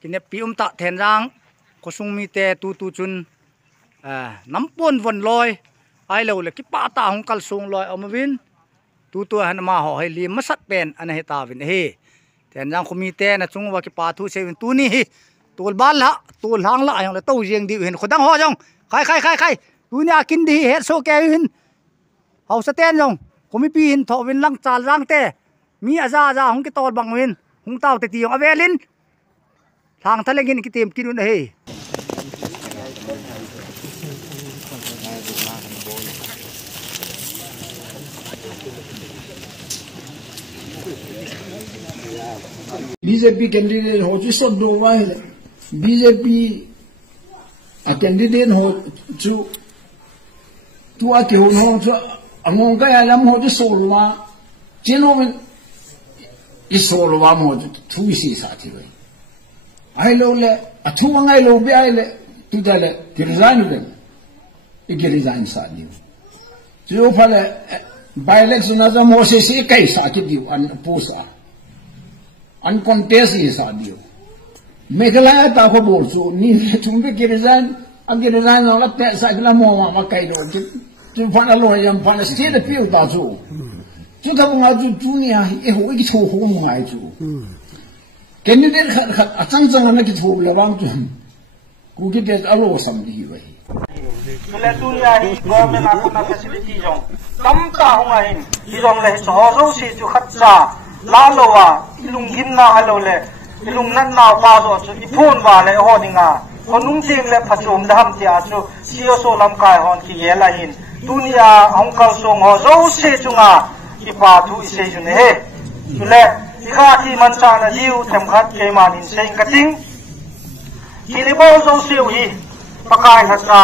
kini piumta thenjang kosung mi te tu chun nampon von loi ai lo le ki pa ta hungkalsong loi amawin tu han ma ho hai li masat pen an he ta win he thenjang khumi te na chung wa ki pa thu se win Tuni hi tul bal la tul hang la yang le to jeng di hin khodang ho jong khai Tuni akin di he so ke hin Haosa ten jong khumi pi hin tho win lang chal rang te mi aza hong ki tol bang win hung taw te ti yong avelin thang thalengin ki tem kinun he BJP candidate ho chu sot do wa hele BJP a candidate ho chu tu a ke ho no chu angong ka ya lam ho chu so lo wa chino men iso lo wa mo tu si sa ti we ai lo le a tu wa ngai lo bi ai le tu da le ki resign le ki resign sa ni chu fa le by election na mo se kai sa ki di an post a Unconditionally sa diyo. Meghalaya ta ko bolso ni tumbe kirizan ang kirizan no la te sa bila mo ma kai do tu fa na lo yam fa na state de piu ta chu tu ta nga chu Tuni ha e ho ki chu ho mo ngai chu candidate khat a chang chang na ki chu le bang chu ku ki de alo sam di we le Tuni ha hi govt na ko na facility jong tam ta ho ngai hi jong le so so si chu khat cha la lo wa ilungin na alo le ilung nan na pa so chu iphon wa le ho ninga honung ting le phachum dam tia chu sio so lamkai hon ki yela hin Tunia hungkalsong ho zo se chunga ki pa thu ise ju ne he le ikha ki man cha na jiu them khat ke man in seng kating ki le bo zo se hi pakai hatra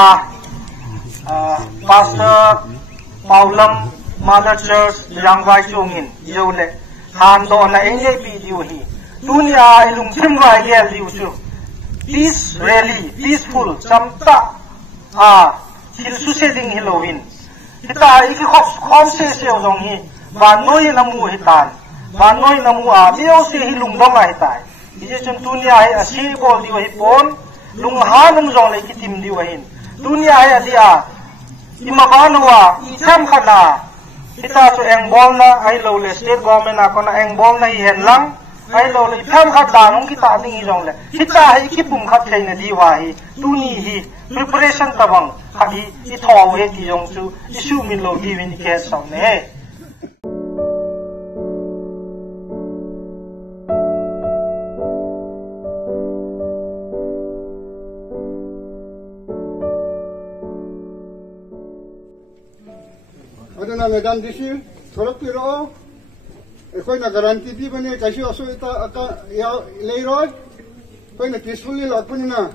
pastor Paulam Mother Church Twaichong in yo le han do na enge pi diu hi Tunia ilung thim wa yel diu chu peace rally peaceful chamta thil su se ding Halloween kita iki khom se jong hi ban noi namu hitan ban noi namu a bio se hi lung dong ai tai ije chun Tunia ai asi bol diu hi pon lung hanum jong le ki tim diu hin Tunia ai adia imabanwa I tham khana kita chu engbol na ai lo le state government na kona engbol na hi henlang ai lo le tham khat da nong kita ding hi jong le kita hi ki pum khat thei na di wa hi Tuni hi preparation tabang kha hi I tho we ki jong chu isu min lo gi win ke so ne Aduna Madam Disi, tholak piro, ekoi na guarantee di bane kasi aso ita aka ya leiroi, ekoi na peacefully lakpuni na,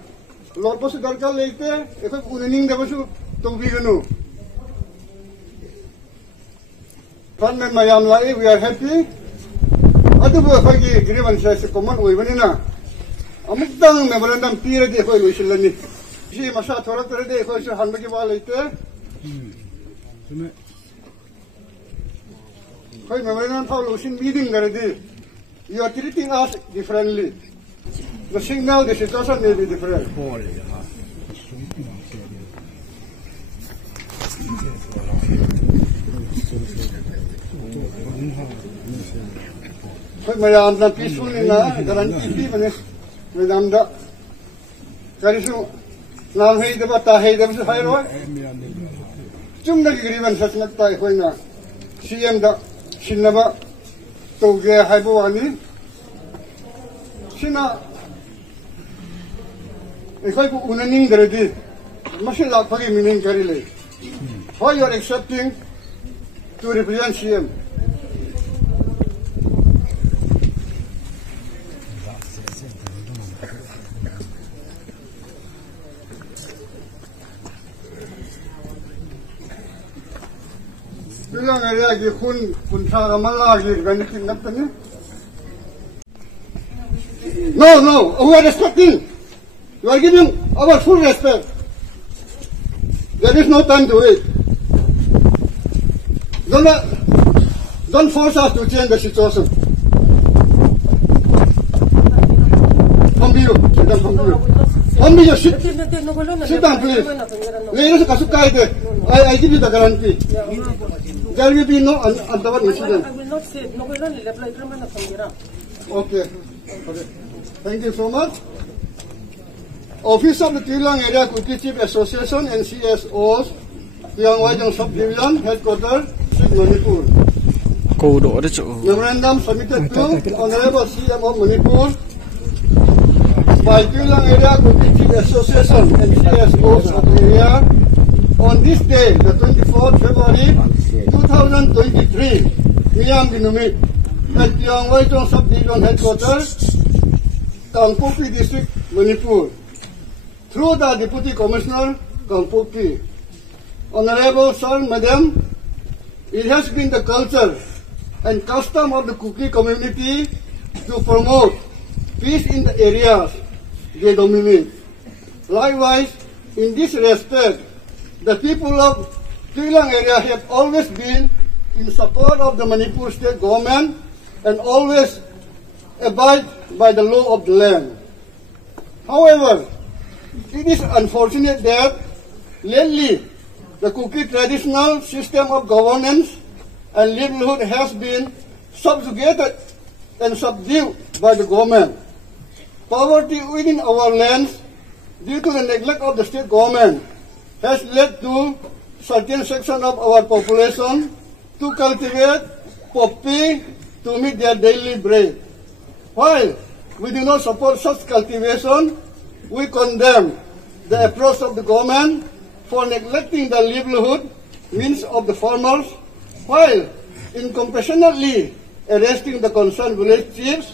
lord bosu darkal leite, ekoi unaning da bosu tobiganu. Partner mayam lai, we are happy. Adu bo ekoi ki grievances common oi bane na, amukdang memorandum period ekoi loisilani. Si masa tholak piro de ekoi se hanbagi ba leite. Hey, memorandum solution meeting already. You are treating us differently. The signal, the situation may be different. Hey, mayam na peaceful na guarantee di bane. Mayam da. Gari su nam hey da bata hey da su hai roi. Chung na grievances nagta ekoi na CM da Sinaba toge haibo ani sina ekoi bu unaning gredi masin la phagi meaning kari le how you are accepting to represent CM Twilang Area ki kun sa mala ki ganitin napani. No, we are respecting. You are giving our full respect. There is no time to wait. Don't force us to change the situation. From Fambiyo. Fambiyo, sit down, please. Later, Kasukai, I give you the guarantee. There will be no untoward incident. I will not say no. Okay. Thank you so much. Office of the Twilang Area Kuki Chief Association and CSOs, Yang Sub-Division, Headquarters, Manipur. Memorandum submitted to Honorable CM of Manipur by Twilang Area Kuki Chief Association and CSOs of the area on this day, the 24th February 2023, miyamgi numit at Twaichong Sub-Division Headquarters, Anglo-kuki District, Manipur, through the Deputy Commissioner, Anglo-kuki. Honorable Sir, Madam, it has been the culture and custom of the Kuki community to promote peace in the areas they dominate. Likewise, in this respect, the people of Twilang Area have always been in support of the Manipur state government and always abide by the law of the land. However, it is unfortunate that lately the Kuki traditional system of governance and livelihood has been subjugated and subdued by the government. Poverty within our lands due to the neglect of the state government has led to certain section of our population to cultivate poppy to meet their daily bread. While we do not support such cultivation, we condemn the approach of the government for neglecting the livelihood means of the farmers, while incompassionately arresting the concerned village chiefs.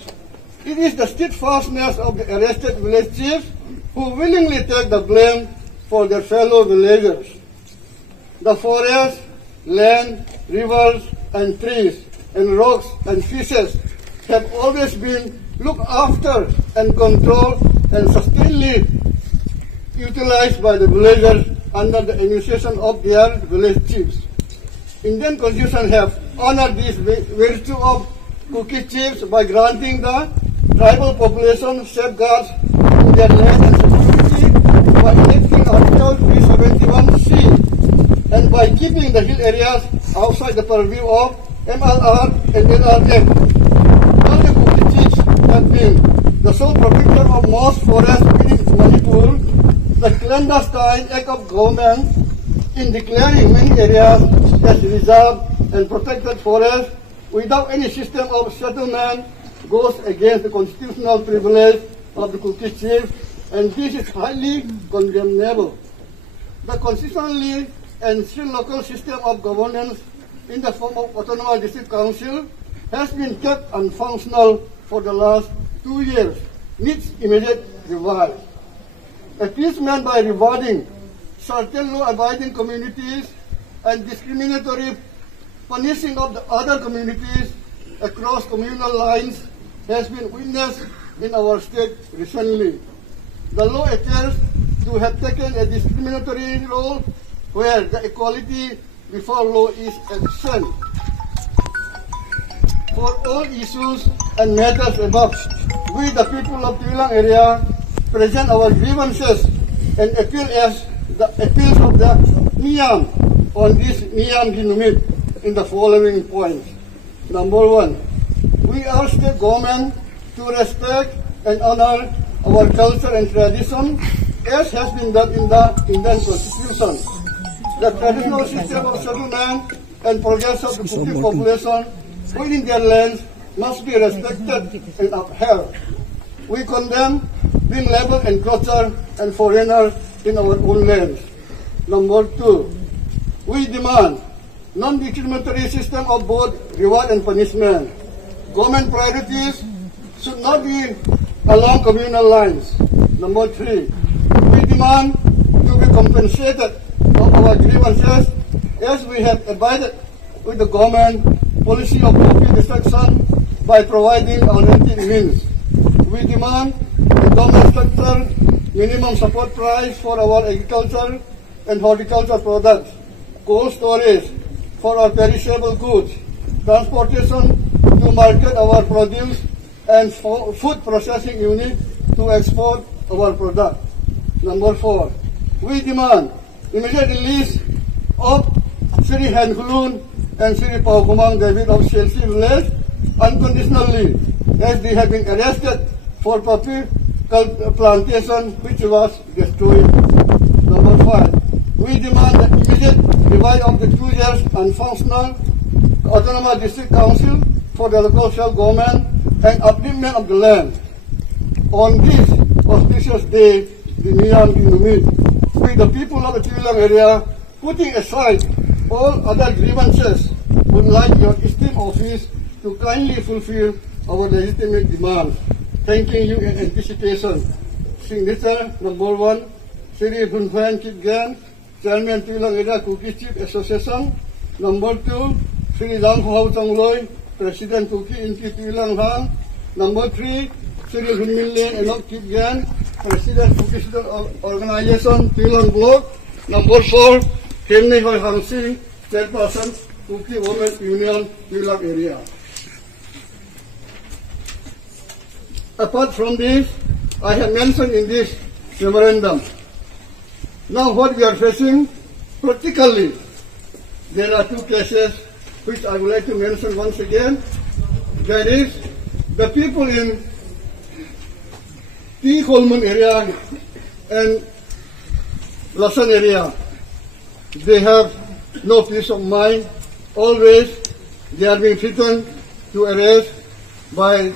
It is the steadfastness of the arrested village chiefs who willingly take the blame for their fellow villagers. The forest, land, rivers, and trees, and rocks and fishes have always been looked after and controlled and sustainably utilized by the villagers under the administration of their village chiefs. Indian Constitution have honored this virtue of Kuki chiefs by granting the tribal population safeguards in their land and security by enacting Article 371C and by keeping the hill areas outside the purview of MLR and NRM. All the Kuki chiefs have been the sole protector of most forests within Manipur. The clandestine act of government in declaring many areas as reserved and protected forests without any system of settlement goes against the constitutional privilege of the Kuki chiefs, and this is highly condemnable. The constitutionally and still local system of governance in the form of autonomous district council has been kept unfunctional for the last 2 years, needs immediate revival. Appeasement by rewarding certain law-abiding communities and discriminatory punishing of the other communities across communal lines has been witnessed in our state recently. The law appears to have taken a discriminatory role where the equality before law is absent. For all issues and matters above, we the people of Twilang Area present our grievances and appeal as the appeals of the Miyam on this miyamgi numit in the following points. Number 1, we ask the government to respect and honor our culture and tradition as has been done in the Indian Constitution. The traditional system of settlement and progress of the Kuki population within their lands must be respected and upheld. We condemn being labeled encroacher and foreigner in our own lands. Number 2, we demand non-discriminatory system of both reward and punishment. Government priorities should not be along communal lines. Number 3, we demand to be compensated of our grievances as we have abided with the government policy of poverty destruction by providing alternative means. We demand a government structure minimum support price for our agriculture and horticulture products, cold storage for our perishable goods, transportation to market our produce, and food processing unit to export our product. Number 4, we demand immediate release of Sri HENKHOLUN and Sri PAOKHOMANG David of Selsi village unconditionally, as they have been arrested for poppy plantation which was destroyed. Number 5, we demand the immediate revival of the 2 years unfunctional Autonomous District Council for the local self-government and upliftment of the land. On this auspicious day, the miyamgi numit, we the people of the Twilang area, putting aside all other grievances, would like your esteemed office to kindly fulfill our legitimate demands. Thanking you in anticipation. Signature number 1, Sri Bunhuan Kitgan, Chairman Twilang Area Kuki Chief Association. Number 2, Sri Lhangsunga Haosa, President Kuki Inti Twilang Hang. Number 3, Sri Hunminlen Enok Kitgan, President Kuki Student Organization Twilang Block. Number 4, Kangni Hangsi, Chairperson Kuki Women Union Twilang Area. Apart from this, I have mentioned in this memorandum. Now what we are facing, practically, there are 2 cases which I would like to mention once again. That is, the people in HENKHOLUN area and Lhangsunga area, they have no peace of mind. Always they are being threatened to arrest by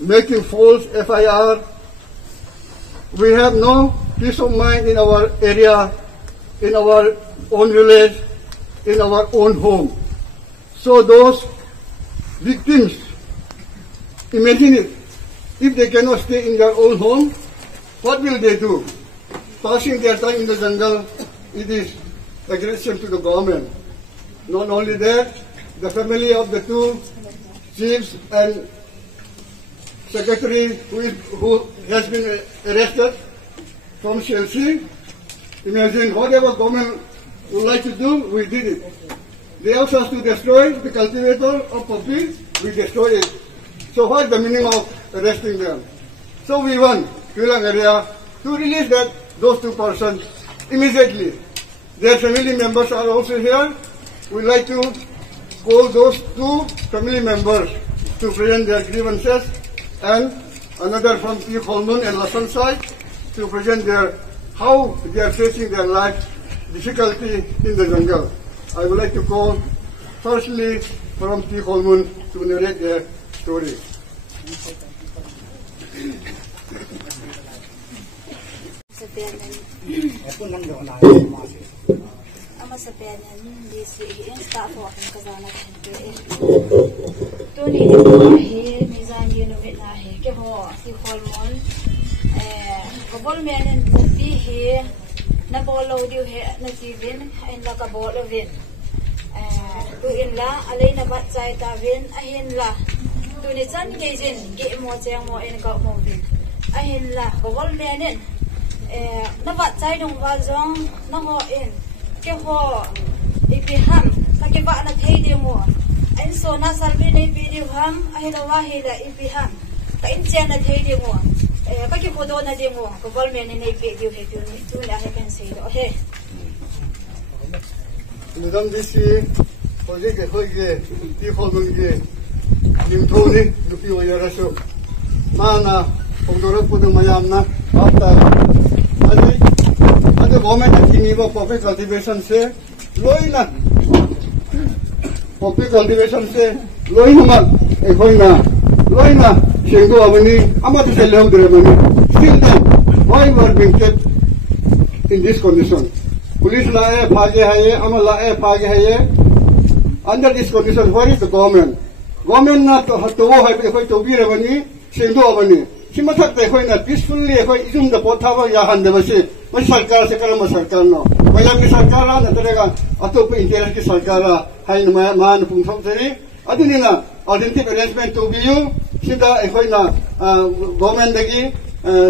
making false FIR. We have no peace of mind in our area, in our own village, in our own home. So those victims, imagine it, if they cannot stay in their own home, what will they do? Passing their time in the jungle, it is aggression to the government. Not only that, the family of the 2 chiefs and secretary who has been arrested from Selsi, imagine whatever government would like to do, we did it. They also have to destroy the cultivator of poppy, we destroyed it. So what is the meaning of arresting them? So we want Twilang area to release those 2 persons immediately. Their family members are also here. We like to call those 2 family members to present their grievances, and another from HENKHOLUN and Lhangsunga side to present how they are facing their life difficulty in the jungle. I would like to call firstly from HENKHOLUN to narrate their story. Tuni he mizani numit na he ke ho si hormon kabol men bi he na bolo diu he na sivin in la ka bolo vin tu in la alai na bat chai ta vin ahin la tuni chan ke jin ge mo chang mo en ka mo vin ahin la kabol men na bat chai dong wa jong na ho in ke ho ipiham ka ke ba na thei de mo anh số na salvi này video ham ai đâu wa he la ipiham ka in chen na thei de mo ka ki photo na de mo ko bol men này video he tu la he kan sei do he Madam DC project ke khoi ge ti khol ge dingho ni dupi wa ya raso mana pongdora pudu mayam na afta ade government akini ba public cultivation se loina Poppy cultivation se loina loina shengo amani amatu selhau dremani. Still then, why we are being kept in this condition? Police lae phage haye, ama lae phage haye. Under this condition, where is the government? Government na to wo hai khoi to bi remani shengo amani. Simathak te khoi na peacefully khoi isum da pothawa ya han de base. Mai sarkar se karam sarkar no. Mayam ki sarkar na tarega atop interest ki sarkar hai man pung thok seri adunina alternative arrangement to be you sida ekhoi na government dagi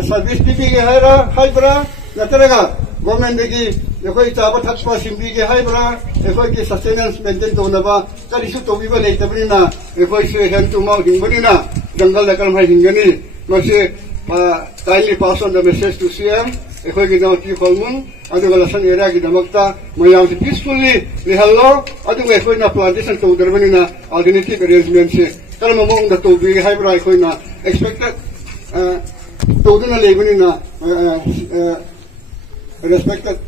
service tipi ge haira haibra natarega government dagi ekhoi chaba thakpa simbi ge haibra ekhoi ki sustenance maintain to na ba kari su to bi ba nei tabrina ekhoi se hem tu mau ding bani na jungle da karam hai ding ni no se kindly pass on the message to CM. Ekhoi gidam HENKHOLUN adu Lhangsunga area gidamakta mayam se peacefully lihallo adu ekhoi na plantation to darmani na alternative arrangement se kalma mong da to bi haibra ekhoi na expected to duna lebani na respected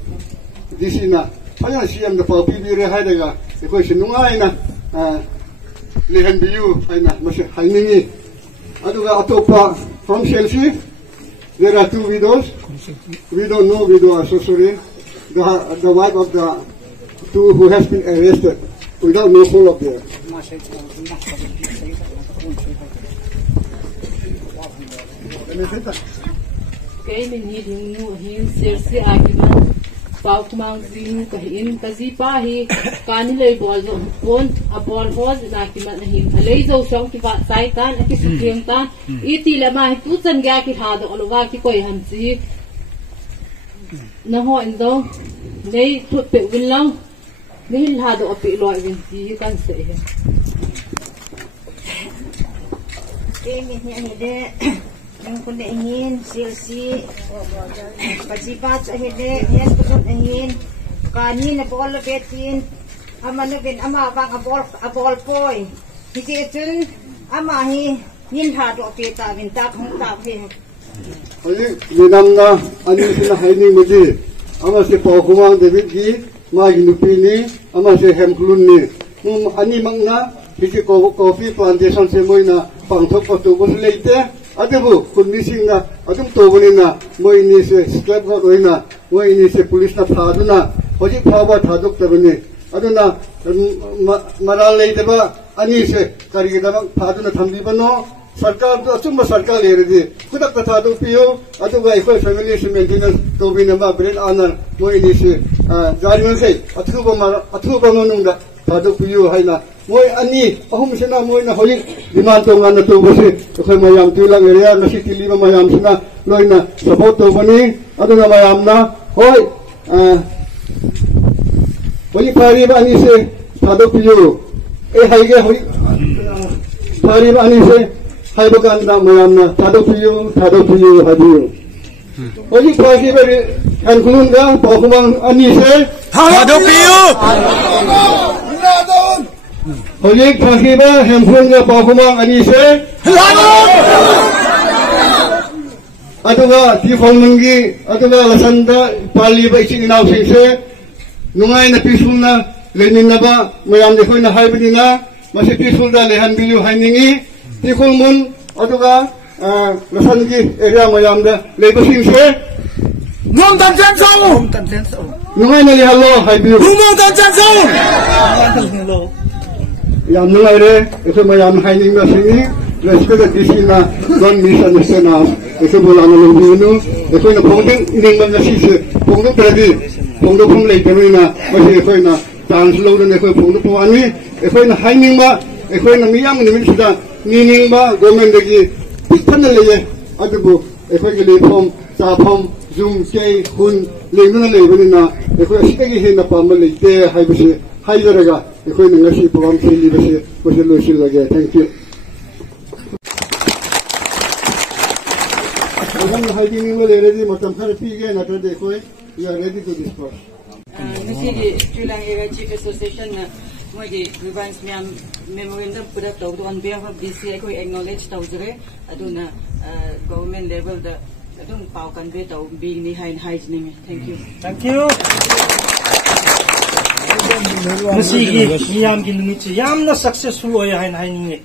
DC na aya CM da papi bi re haidaga ekhoi se nungai na lihan biu aina mas hainingi adu ga atopa from Selsi. There are 2 widows. We don't know widow, so sorry. The wife of the 2 who has been arrested. We don't know full of them. Okay, we need him Selsi argument. PAOKHOMANG zing kahin kazipa hi kanilay bol pon abol hos nakimat na him alay zo siyang kipa saitan at kisukiyang tan iti lama hitutan gaya kihado aluwa kikoy hansi naho indo nay tupe wilang nihil hado api loy winti you can say him okay hide yung kundi ingin Selsi pajipat sa hide yan kusot ingin kani na bol betin ama nubin ama bang abol poy hiti itun ama hi nin hado peta vintak hong tap he Ay minam na ani sila haining mudi ama si PAOKHOMANG David gi magi nupini ama si HENKHOLUN ni ani mangna hiti coffee plantation se moina pangthok patu bus leite Aduh, kondisi na, aduh toboni na, mo ini se scrap kat oi na, mo ini se polis na thadu na, hoji thawa thaduk tabani, aduh na maral lei deba, ani se kari kita bang thadu na thambi bano, sarkar tu cuma sarkar leh redi, kudak thadu piyo, aduh gay koi family se maintenance tobi nama bread anar, mo ini se Gari se, athu bamanung da thadu piyo hai na. Moi ani ahum sina moi na holi demand to ngana to bose khoi mayam Twilang Area nasi tilima mayam sina loina support to bani aduna mayam na hoi hoi pari ba ani se thado piyo haige hoi pari ba ani se hai bagan na mayam na thado piyo hadiyo hoi pari ba HENKHOLUN ga PAOKHOMANG ani se thado piyo Holik pakiba HENKHOLUN ga PAOKHOMANG ani se aduga HENKHOLUN gi aduga lasanda pali ba ichi inaw se nungai na peaceful na lenin na ba mayam de khoi na haibini na masi peaceful da lehan bilu hainingi HENKHOLUN aduga lasangi area mayam da leba sing se Ngom tan chen so nungai na lihalo haibiu ngom tan chen so Yam nungai re, itu mayam haining na singi, respect disi na non misunderstand na, itu bola na lubinu, itu na pongding ining mga sisi, pongdong terdi, pongdong pong lay kami na, masih itu na translate na itu pongdong pawani, itu na haining ba, itu na miyang nimin sudah, nining ba, government lagi, pitan na leye, adu bu, itu gili pom, tapom, zoom, kay, hun, lay na lay na, itu asitagi hin na pamalay te, hay basi. Hai daraga, ikoi nangasi program sili basi lusil lagi. Thank you. Orang hai di minggu ready macam hari tiga nanti dekoi, you are ready to discuss. Mesti di Twilang Area Chief Association na, mo di grievance memorandum pura tau on behalf of DC ikoi acknowledge tau jere, adu na government level da, adu pau kan be tau being ni hai ning. Thank you. Thank you. Masigi miyamgi numit yamna successful oya hain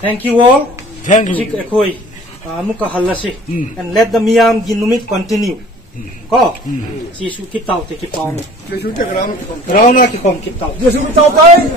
thank you all. Thank you. Ekoi amuka halasi and let the miyamgi numit continue. Ko si su kitau te kipau. Ground na kikom kitau. Su kitau kai.